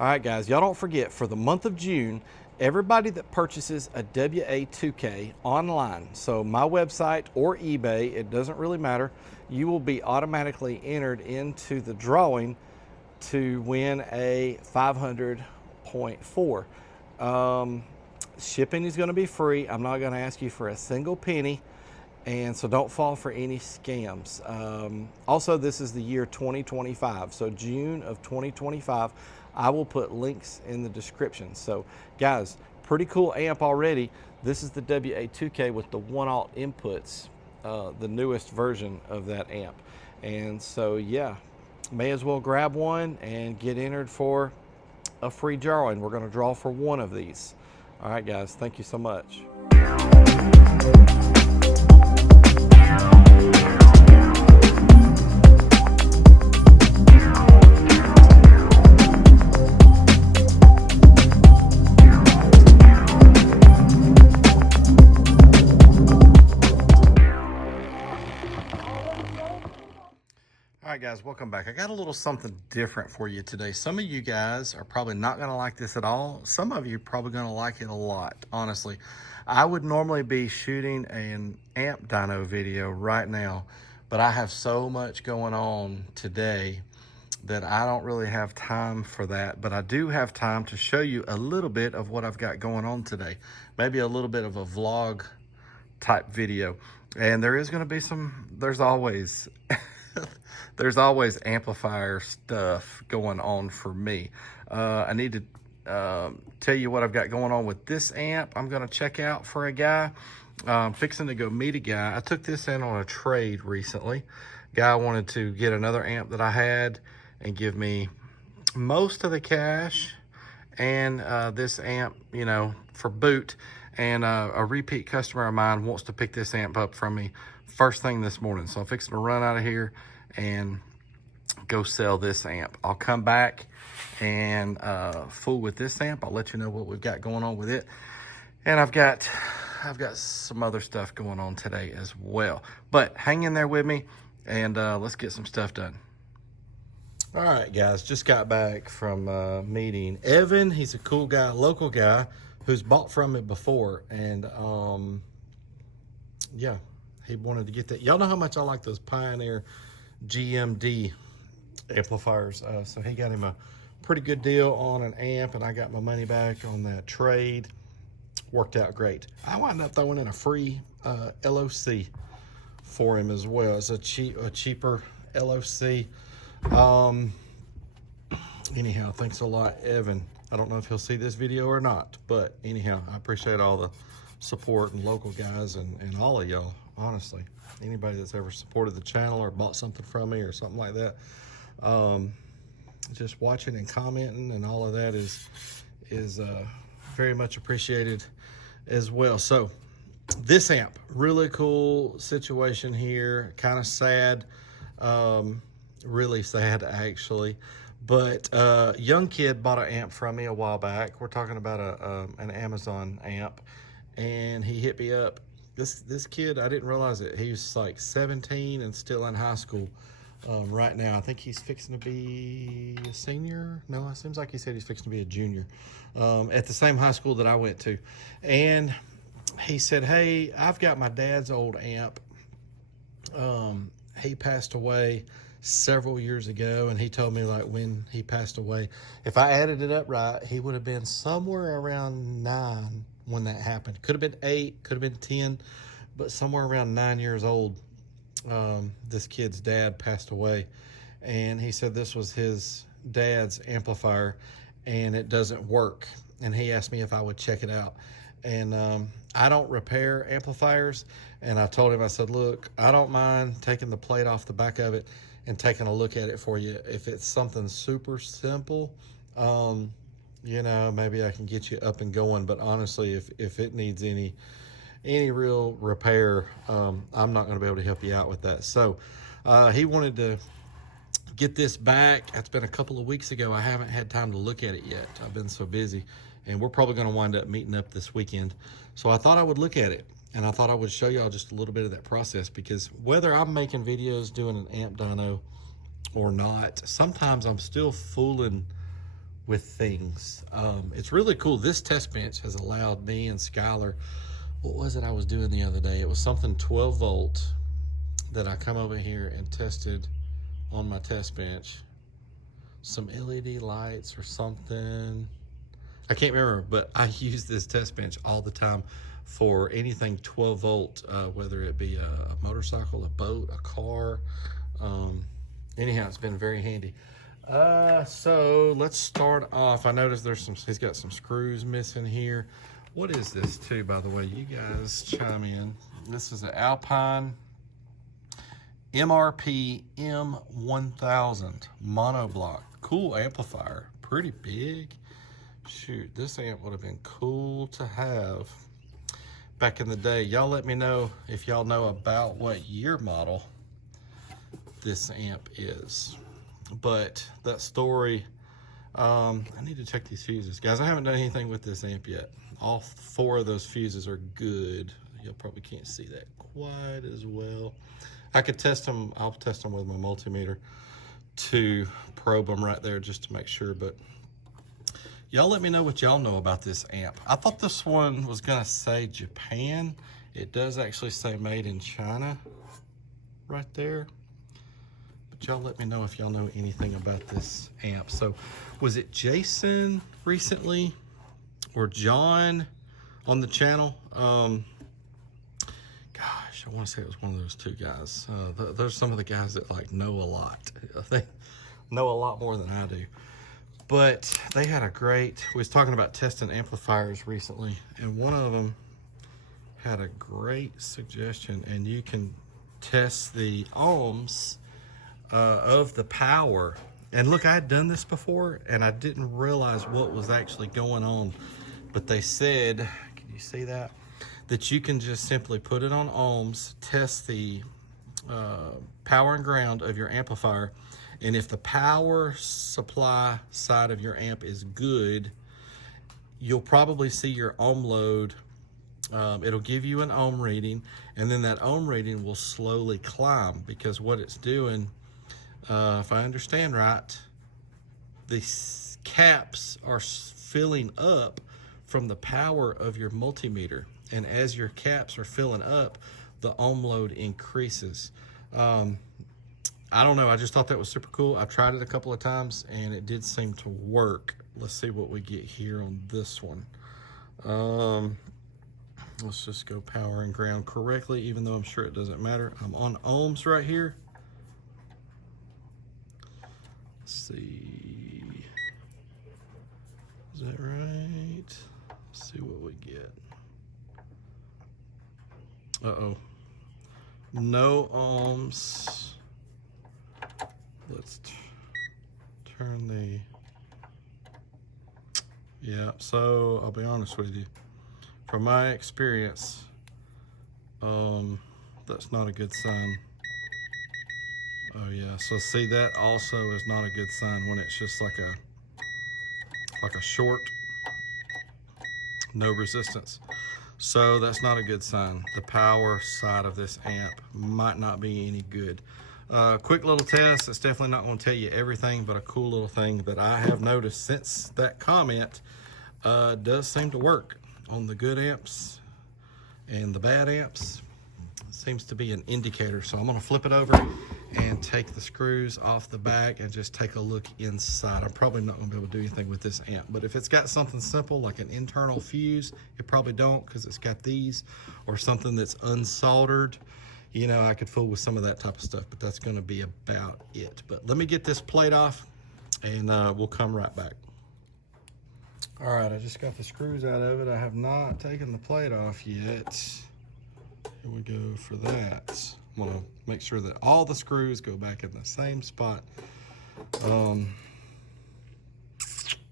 All right, guys, y'all don't forget, for the month of June, everybody that purchases a WA2K online, so my website or eBay, it doesn't really matter, you will be automatically entered into the drawing to win a 500.4. Shipping is going to be free. I'm not going to ask you for a single penny, and so don't fall for any scams. Also, this is the year 2025, so June of 2025. I will put links in the description. So guys, pretty cool amp already. This is the WA2K with the 1-aught inputs, the newest version of that amp. And so yeah, may as well grab one and get entered for a free drawing. We're going to draw for one of these. All right, guys, thank you so much. All right, guys, welcome back. I got a little something different for you today. Some of you guys are probably not going to like this at all. Some of you are probably going to like it a lot, honestly. I would normally be shooting an amp dyno video right now, but I have so much going on today that I don't really have time for that. But I do have time to show you a little bit of what I've got going on today. Maybe a little bit of a vlog type video. And there is going to be there's always... there's always amplifier stuff going on for me. I need to tell you what I've got going on with this amp. I'm going to check out for a guy. Fixing to go meet a guy. I took this in on a trade recently. Guy wanted to get another amp that I had and give me most of the cash and this amp, you know, for boot. And a repeat customer of mine wants to pick this amp up from me first thing this morning. So I'm fixing to run out of here and go sell this amp. I'll come back and fool with this amp. I'll let you know what we've got going on with it. And I've got some other stuff going on today as well. But hang in there with me and let's get some stuff done. All right, guys, just got back from meeting Evan. He's a cool guy, local guy who's bought from me before. And yeah, he wanted to get that. Y'all know how much I like those Pioneer GMD amplifiers. So he got him a pretty good deal on an amp, and I got my money back on that trade. Worked out great. I wound up throwing in a free LOC for him as well. It's a cheaper LOC. Anyhow, thanks a lot, Evan. I don't know if he'll see this video or not, but anyhow, I appreciate all the support and local guys and all of y'all, honestly. Anybody that's ever supported the channel or bought something from me or something like that. Just watching and commenting and all of that is very much appreciated as well. So this amp, really cool situation here, kind of sad, really sad actually. But young kid bought an amp from me a while back. We're talking about an Amazon amp, and he hit me up. This kid, I didn't realize it. He's like 17 and still in high school right now. I think he's fixing to be a senior. No, it seems like he said he's fixing to be a junior at the same high school that I went to. And he said, hey, I've got my dad's old amp. He passed away several years ago, and he told me like when he passed away, if I added it up right, he would have been somewhere around 9 when that happened. Could have been 8, could have been 10, but somewhere around 9 years old, this kid's dad passed away. And he said this was his dad's amplifier and it doesn't work, and he asked me if I would check it out. And I don't repair amplifiers, and I told him, I said, look, I don't mind taking the plate off the back of it and taking a look at it for you. If it's something super simple, you know, maybe I can get you up and going. But honestly, if it needs any real repair, I'm not going to be able to help you out with that. So he wanted to get this back. It's been a couple of weeks ago. I haven't had time to look at it yet. I've been so busy, and we're probably going to wind up meeting up this weekend. So I thought I would look at it, and I thought I would show y'all just a little bit of that process, because whether I'm making videos doing an amp dyno or not, sometimes I'm still fooling with things. It's really cool. This test bench has allowed me and Skylar, what was it I was doing the other day? It was something 12 volt that I come over here and tested on my test bench. Some LED lights or something. I can't remember, but I use this test bench all the time for anything 12 volt, whether it be a motorcycle, a boat, a car. Anyhow, it's been very handy. So let's start off. I noticed he's got some screws missing here. What is this too, by the way? You guys chime in. This is an Alpine MRP M1000 monoblock. Cool amplifier, pretty big. Shoot, this amp would have been cool to have back in the day. Y'all let me know if y'all know about what year model this amp is. But that story, I need to check these fuses. Guys, I haven't done anything with this amp yet. All 4 of those fuses are good. You probably can't see that quite as well. I could test them. I'll test them with my multimeter to probe them right there just to make sure. But y'all let me know what y'all know about this amp. I thought this one was gonna say Japan. It does actually say made in China right there. But y'all let me know if y'all know anything about this amp. So was it Jason recently or John on the channel? Gosh, I want to say it was one of those 2 guys. There's some of the guys that like know a lot. They know a lot more than I do. But they had we was talking about testing amplifiers recently, and one of them had a great suggestion, and you can test the ohms of the power. And look, I had done this before, and I didn't realize what was actually going on. But they said, can you see that? That you can just simply put it on ohms, test the power and ground of your amplifier, and if the power supply side of your amp is good, you'll probably see your ohm load. It'll give you an ohm reading, and then that ohm reading will slowly climb, because what it's doing, if I understand right, the caps are filling up from the power of your multimeter. And as your caps are filling up, the ohm load increases. I don't know, I just thought that was super cool. I tried it a couple of times and it did seem to work. Let's see what we get here on this one. Let's just go power and ground correctly, even though I'm sure it doesn't matter. I'm on ohms right here. Let's see, is that right? Let's see what we get. Uh-oh, no ohms. Let's turn the, yeah, so I'll be honest with you. From my experience, that's not a good sign. Oh yeah, so see, that also is not a good sign when it's just like a short, no resistance. So that's not a good sign. The power side of this amp might not be any good. Quick little test. It's definitely not going to tell you everything, but a cool little thing that I have noticed since that comment does seem to work on the good amps and the bad amps. It seems to be an indicator. So I'm going to flip it over and take the screws off the back and just take a look inside. I'm probably not going to be able to do anything with this amp, but if it's got something simple like an internal fuse, it probably don't, because it's got these, or something that's unsoldered. You know, I could fool with some of that type of stuff, but that's going to be about it. But let me get this plate off and we'll come right back. All right, I just got the screws out of it. I have not taken the plate off yet. Here we go for that. I'm gonna make sure that all the screws go back in the same spot.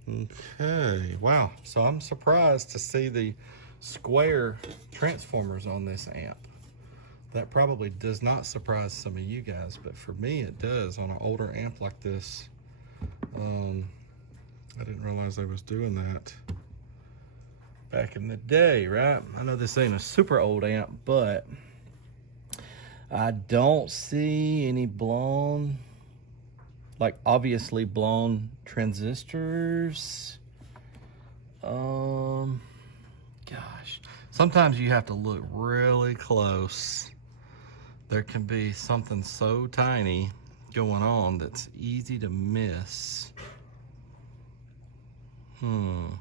Okay, wow. So I'm surprised to see the square transformers on this amp. That probably does not surprise some of you guys, but for me it does on an older amp like this. I didn't realize they was doing that back in the day, right? I know this ain't a super old amp, but I don't see any blown like obviously blown transistors. Gosh, sometimes you have to look really close. There can be something so tiny going on that's easy to miss. I'm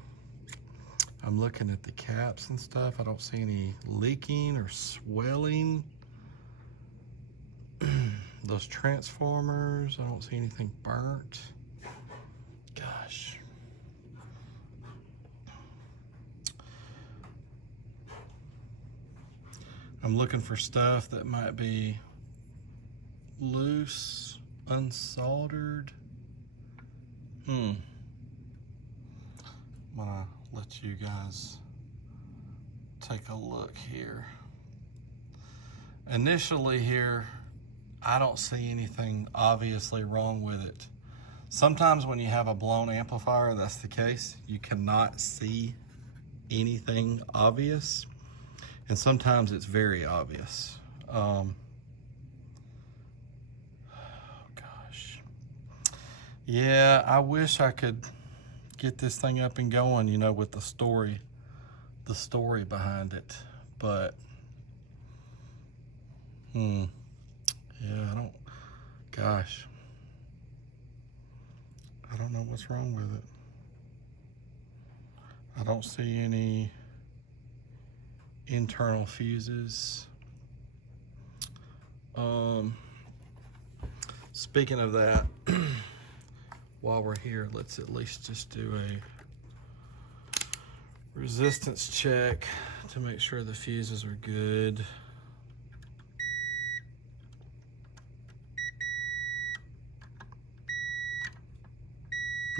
looking at the caps and stuff. I don't see any leaking or swelling. Those transformers, I don't see anything burnt. Gosh. I'm looking for stuff that might be loose, unsoldered. I'm gonna let you guys take a look here. Initially here, I don't see anything obviously wrong with it. Sometimes when you have a blown amplifier, that's the case. You cannot see anything obvious. And sometimes it's very obvious. Oh gosh. Yeah, I wish I could get this thing up and going, you know, with the story behind it. But, yeah, I don't know what's wrong with it. I don't see any internal fuses. Speaking of that, while we're here, let's at least just do a resistance check to make sure the fuses are good.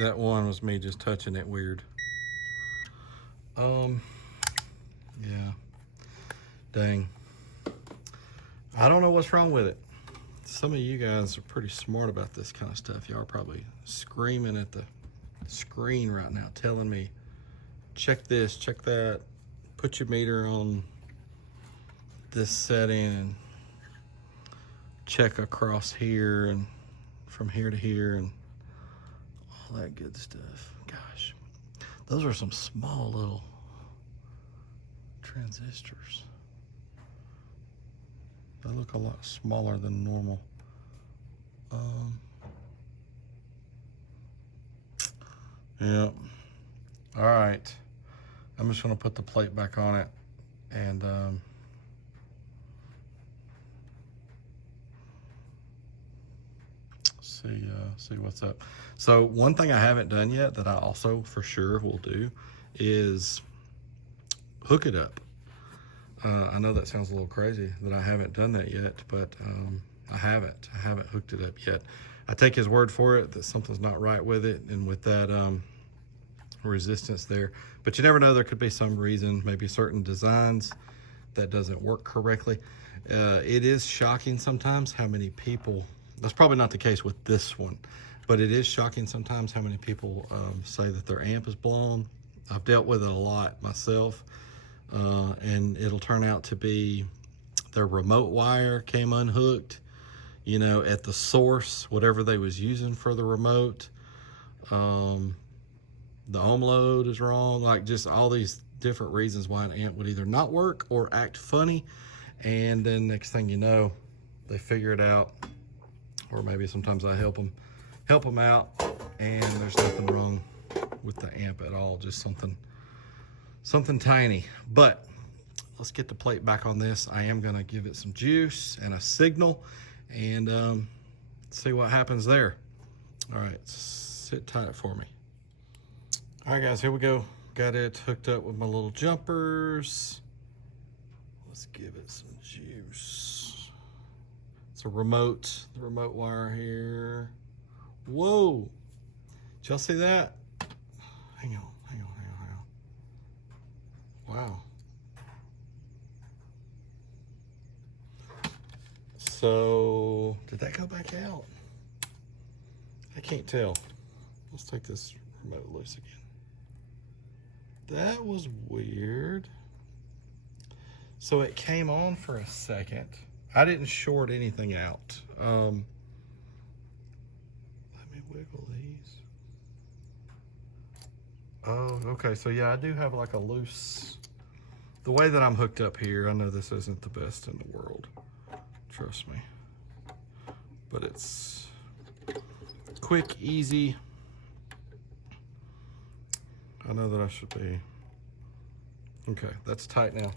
That one was me just touching it weird. Yeah. Dang. I don't know what's wrong with it. Some of you guys are pretty smart about this kind of stuff. Y'all are probably screaming at the screen right now, telling me, check this, check that, put your meter on this setting and check across here and from here to here and all that good stuff. Gosh, those are some small little transistors. They look a lot smaller than normal. Yeah. All right. I'm just going to put the plate back on it and see what's up. So one thing I haven't done yet that I also for sure will do is hook it up. I know that sounds a little crazy that I haven't done that yet, but I haven't hooked it up yet. I take his word for it that something's not right with it and with that resistance there. But you never know, there could be some reason, maybe certain designs that doesn't work correctly. It is shocking sometimes how many people, that's probably not the case with this one, but it is shocking sometimes how many people say that their amp is blown. I've dealt with it a lot myself. And it'll turn out to be their remote wire came unhooked, you know, at the source, whatever they was using for the remote. The ohm load is wrong, like just all these different reasons why an amp would either not work or act funny. And then next thing you know, they figure it out, or maybe sometimes I help them out and there's nothing wrong with the amp at all, just something tiny. But let's get the plate back on this. I am gonna give it some juice and a signal and see what happens there. All right, sit tight for me. All right guys, here we go. Got it hooked up with my little jumpers. Let's give it some juice. It's a remote, the remote wire here. Whoa, did y'all see that? Hang on. Wow. So, did that go back out? I can't tell. Let's take this remote loose again. That was weird. So it came on for a second. I didn't short anything out. Let me wiggle these. Oh, okay, so yeah, I do have like a loose, the way that I'm hooked up here, I know this isn't the best in the world, trust me. But it's quick, easy. I know that I should be, okay, that's tight now.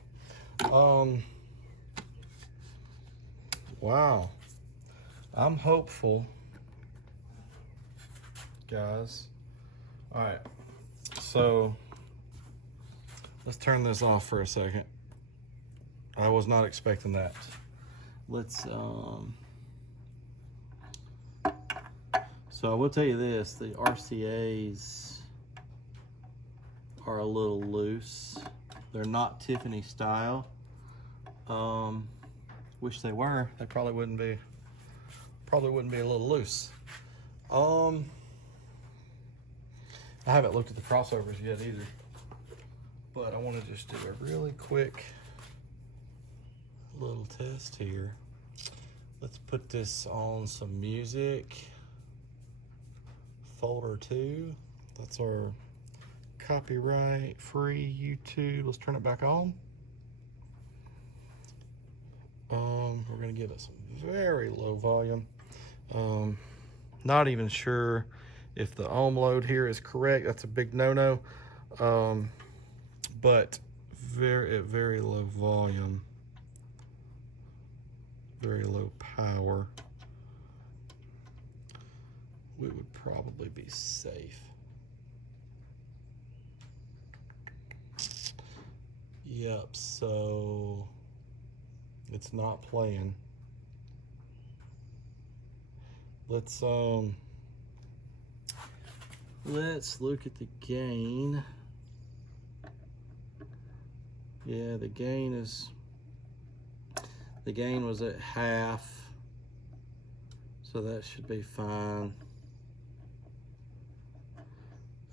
Wow, I'm hopeful, guys. All right, so let's turn this off for a second. I was not expecting that. Let's, so I will tell you this, the RCAs are a little loose. They're not Tiffany style. Wish they were. They probably wouldn't be a little loose. I haven't looked at the crossovers yet either, but I want to just do a really quick little test here. Let's put this on some music. Folder 2. That's our copyright free YouTube. Let's turn it back on. We're gonna give it some very low volume. Not even sure if the ohm load here is correct. That's a big no-no. But very low volume, very low power. We would probably be safe. Yep, so it's not playing. Let's look at the gain. Yeah, the gain was at half, so that should be fine.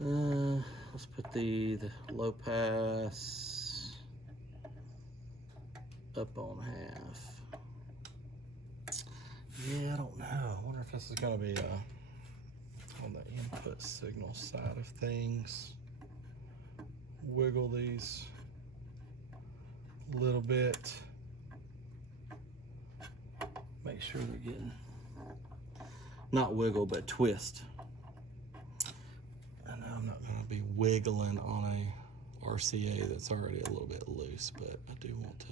Let's put the low pass up on half. Yeah, I don't know. I wonder if this is gonna be on the input signal side of things. Wiggle these a little bit. Make sure they're getting, not wiggle, but twist. I know I'm not gonna be wiggling on a RCA that's already a little bit loose, but I do want to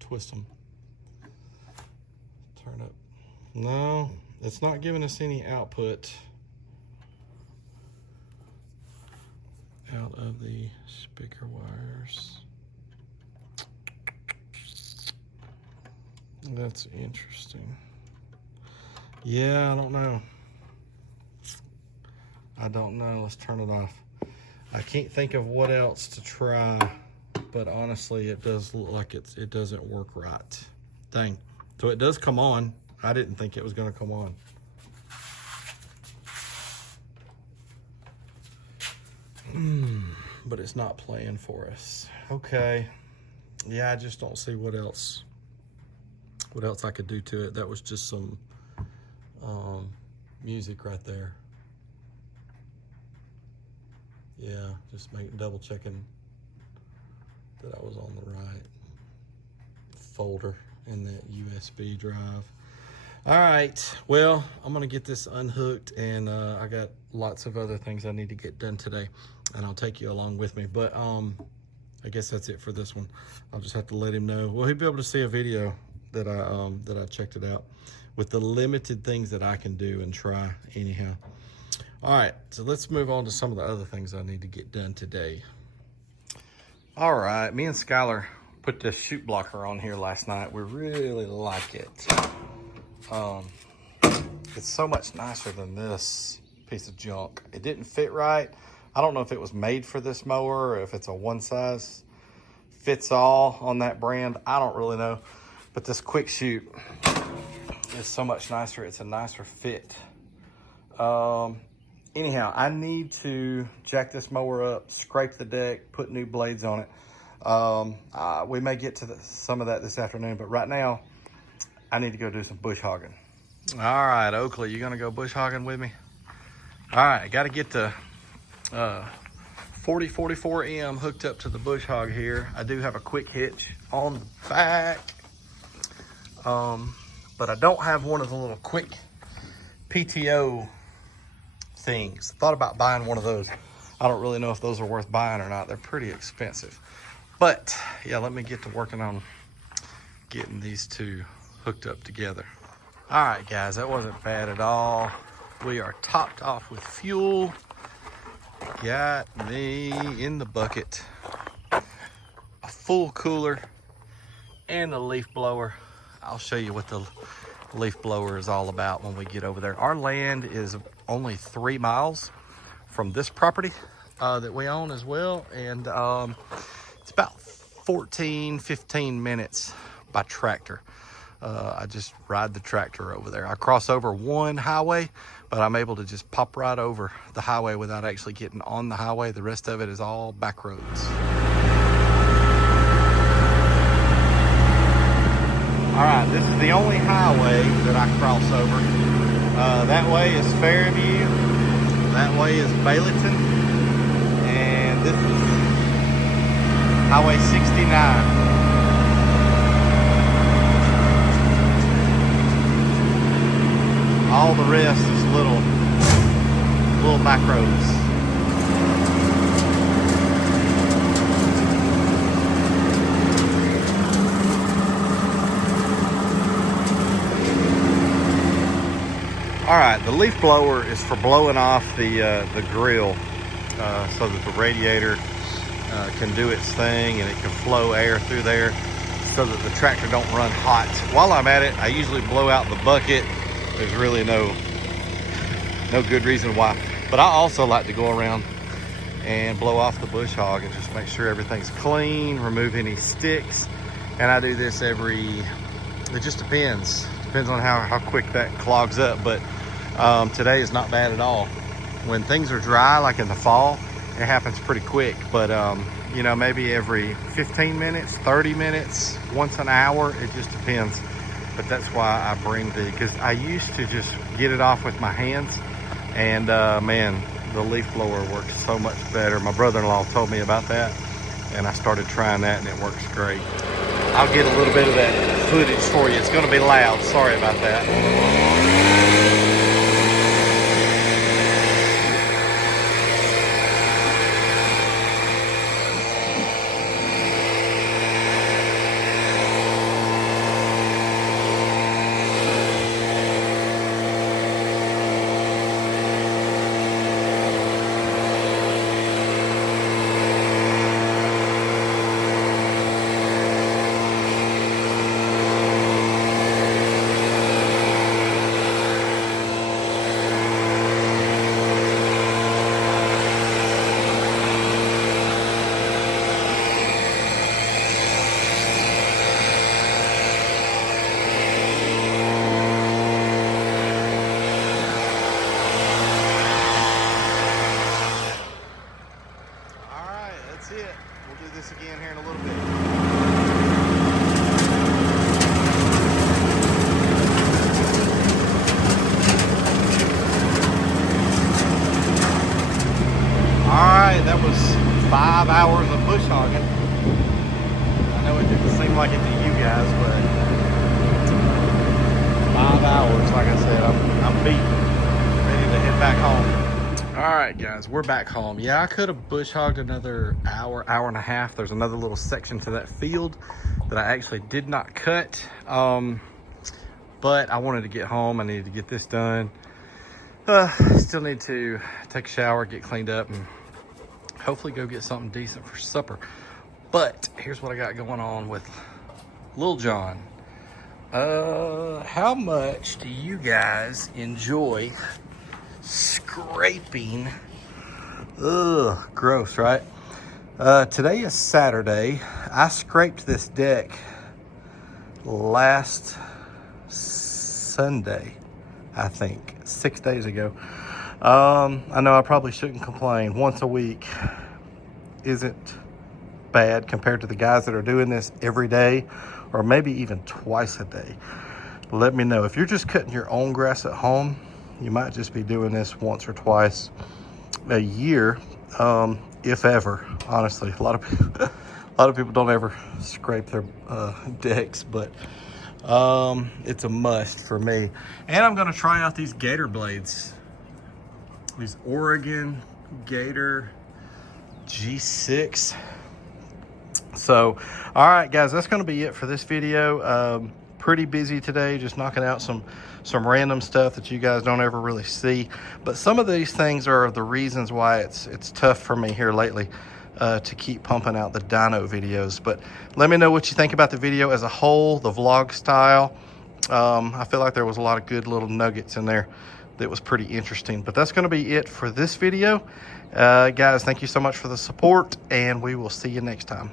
twist them. Turn up. No, it's not giving us any output out of the speaker wires. That's interesting. Yeah, I don't know. Let's turn it off. I can't think of what else to try, but honestly, it does look like it doesn't work right. Dang. So it does come on. I didn't think it was going to come on. But it's not playing for us. Okay. Yeah, I just don't see what else I could do to it. That was just some music right there. Yeah, just double checking that I was on the right folder in that USB drive. All right, well, I'm gonna get this unhooked, and I got lots of other things I need to get done today, and I'll take you along with me. But I guess that's it for this one. I'll just have to let him know. Well, he'll be able to see a video that I checked it out with the limited things that I can do and try anyhow. All right, so let's move on to some of the other things I need to get done today. All right, me and Skylar put this chute blocker on here last night. We really like it. It's so much nicer than this piece of junk. It didn't fit right. I don't know if it was made for this mower or if it's a one size fits all on that brand. I don't really know. But this quick chute is so much nicer. It's a nicer fit. Anyhow, I need to jack this mower up, scrape the deck, put new blades on it. We may get to some of that this afternoon, but right now I need to go do some bush hogging. All right, Oakley, you gonna go bush hogging with me? All right, I gotta get the 4044M hooked up to the bush hog here. I do have a quick hitch on the back, but I don't have one of the little quick PTO things. Thought about buying one of those. I don't really know if those are worth buying or not. They're pretty expensive. But yeah, let me get to working on getting these two hooked up together. All right, guys, that wasn't bad at all. We are topped off with fuel. Got me in the bucket a full cooler and a leaf blower. I'll show you what the leaf blower is all about when we get over there. Our land is only 3 miles from this property that we own as well, and it's about 15 minutes by tractor. I just ride the tractor over there. I cross over one highway, but I'm able to just pop right over the highway without actually getting on the highway. The rest of it is all back roads. All right, this is the only highway that I cross over. That way is Fairview, that way is Baileyton, and this is Highway 69. All the rest is little back roads. All right, the leaf blower is for blowing off the grill so that the radiator can do its thing and it can flow air through there so that the tractor don't run hot. While I'm at it, I usually blow out the bucket. There's really no good reason why. But I also like to go around and blow off the bush hog and just make sure everything's clean, remove any sticks. And I do this it just depends. Depends on how quick that clogs up. But today is not bad at all. When things are dry, like in the fall, it happens pretty quick. But you know, maybe every 15 minutes, 30 minutes, once an hour, it just depends. But that's why I bring because I used to just get it off with my hands, and man, the leaf blower works so much better. My brother-in-law told me about that, and I started trying that, and it works great. I'll get a little bit of that footage for you. It's gonna be loud, sorry about that. Again here in a little bit. Alright, that was 5 hours of bush hogging. I know it didn't seem like it to you guys, but 5 hours, like I said, I'm beat, ready to head back home. All right, guys, we're back home. Yeah, I could have bush hogged another hour and a half. There's another little section to that field that I actually did not cut. But I wanted to get home. I needed to get this done. Still need to take a shower, get cleaned up, and hopefully go get something decent for supper. But here's what I got going on with Lil John. How much do you guys enjoy scraping? Ugh, gross, right? Today is Saturday. I scraped this deck last Sunday, I think, 6 days ago. I know I probably shouldn't complain. Once a week isn't bad compared to the guys that are doing this every day, or maybe even twice a day. let me know. If you're just cutting your own grass at home, you might just be doing this once or twice a year, if ever. Honestly, a lot of people don't ever scrape their decks, but it's a must for me. And I'm going to try out these Gator blades, these Oregon Gator G6. So, all right, guys, that's going to be it for this video. Pretty busy today, just knocking out some random stuff that you guys don't ever really see. But some of these things are the reasons why it's tough for me here lately to keep pumping out the dyno videos. But let me know what you think about the video as a whole, the vlog style. I feel like there was a lot of good little nuggets in there that was pretty interesting. But that's going to be it for this video. Guys, thank you so much for the support, and we will see you next time.